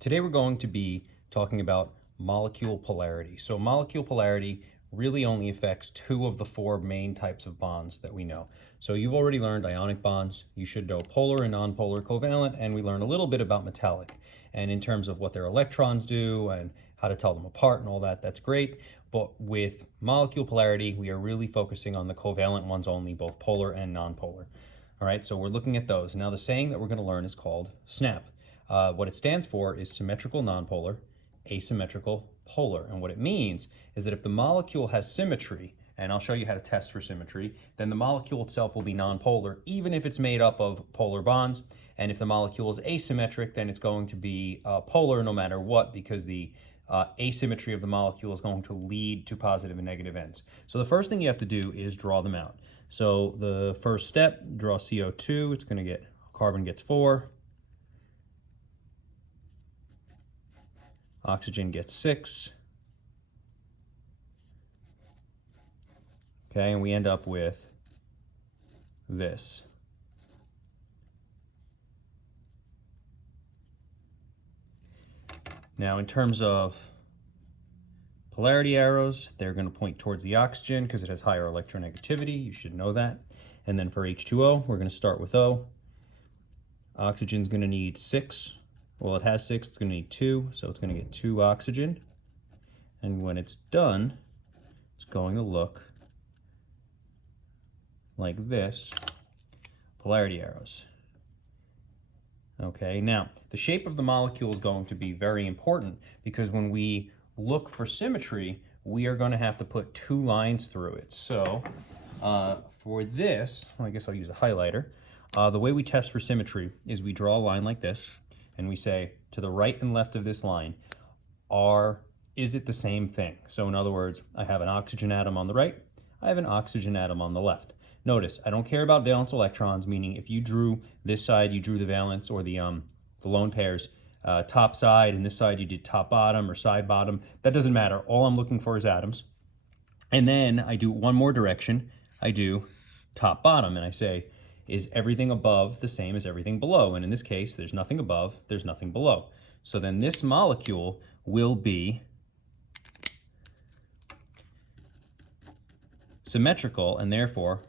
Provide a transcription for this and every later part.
Today we're going to be talking about molecule polarity. So molecule polarity really only affects two of the four main types of bonds that we know. So you've already learned ionic bonds. You should know polar and nonpolar covalent, and we learned a little bit about metallic. And in terms of what their electrons do and how to tell them apart and all that, that's great. But with molecule polarity, we are really focusing on the covalent ones only, both polar and nonpolar. All right, so we're looking at those. Now the saying that we're going to learn is called SNAP. What it stands for is symmetrical nonpolar, asymmetrical polar. And what it means is that if the molecule has symmetry, and I'll show you how to test for symmetry, then the molecule itself will be nonpolar, even if it's made up of polar bonds. And if the molecule is asymmetric, then it's going to be polar no matter what, because the asymmetry of the molecule is going to lead to positive and negative ends. So the first thing you have to do is draw them out. So the first step, draw CO2. It's going to get, carbon gets 4. Oxygen gets 6. Okay, and we end up with this. Now, in terms of polarity arrows, they're going to point towards the oxygen because it has higher electronegativity. You should know that. And then for H2O, we're going to start with O. Oxygen's going to need 6. Well, it has 6, it's going to need 2, so it's going to get 2 oxygen. And when it's done, it's going to look like this, polarity arrows. Okay, now the shape of the molecule is going to be very important because when we look for symmetry, we are going to have to put 2 lines through it. So for this, well, I guess I'll use a highlighter. The way we test for symmetry is we draw a line like this, and we say to the right and left of this line, is it the same thing? So in other words, I have an oxygen atom on the right, I have an oxygen atom on the left. Notice, I don't care about valence electrons, meaning if you drew this side, you drew the valence or the lone pairs top side, and this side you did top bottom or side bottom. That doesn't matter. All I'm looking for is atoms. And then I do one more direction. I do top bottom, and I say, is everything above the same as everything below? And in this case, there's nothing above, there's nothing below. So then this molecule will be symmetrical and therefore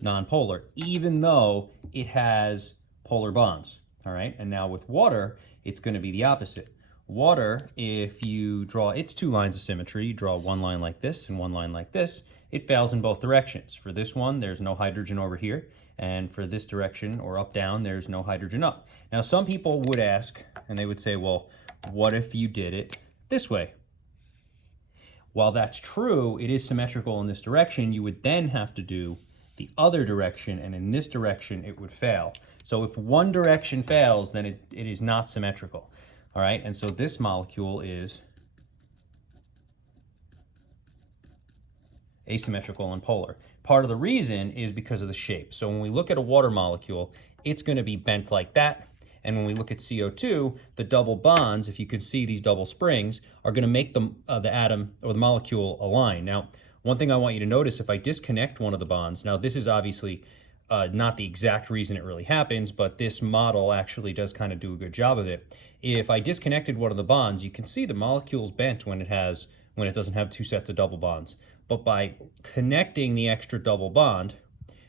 nonpolar, even though it has polar bonds. All right, and now with water, it's going to be the opposite. Water, if you draw its 2 lines of symmetry, you draw one line like this and one line like this, it fails in both directions. For this one, there's no hydrogen over here, and for this direction, or up, down, there's no hydrogen up. Now, some people would ask, and they would say, well, what if you did it this way? While that's true, it is symmetrical in this direction, you would then have to do the other direction, and in this direction, it would fail. So if one direction fails, then it is not symmetrical. All right, and so this molecule is asymmetrical and polar. Part of the reason is because of the shape. So when we look at a water molecule, it's going to be bent like that. And when we look at CO2, the double bonds, if you could see these double springs, are going to make the atom or the molecule align. Now, one thing I want you to notice, if I disconnect one of the bonds, now this is obviously not the exact reason it really happens, but this model actually does kind of do a good job of it. If I disconnected one of the bonds, you can see the molecule's bent when it doesn't have 2 sets of double bonds. But by connecting the extra double bond,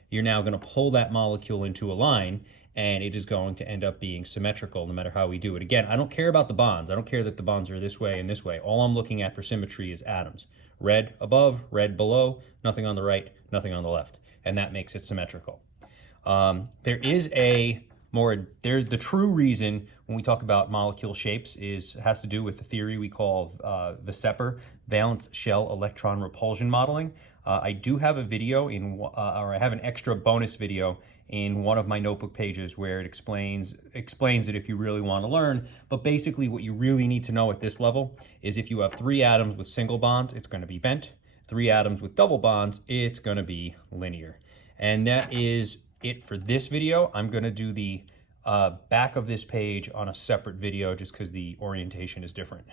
you're now going to pull that molecule into a line, and it is going to end up being symmetrical no matter how we do it. Again, I don't care about the bonds. I don't care that the bonds are this way and this way. All I'm looking at for symmetry is atoms. Red above, red below, nothing on the right, nothing on the left. And that makes it symmetrical. The true reason when we talk about molecule shapes has to do with the theory we call VSEPR, valence shell electron repulsion modeling. I do have a video or I have an extra bonus video in one of my notebook pages where it explains it if you really want to learn. But basically what you really need to know at this level is if you have 3 atoms with single bonds, it's going to be bent. 3 atoms with double bonds, it's going to be linear. And that is it for this video. I'm going to do the back of this page on a separate video just because the orientation is different.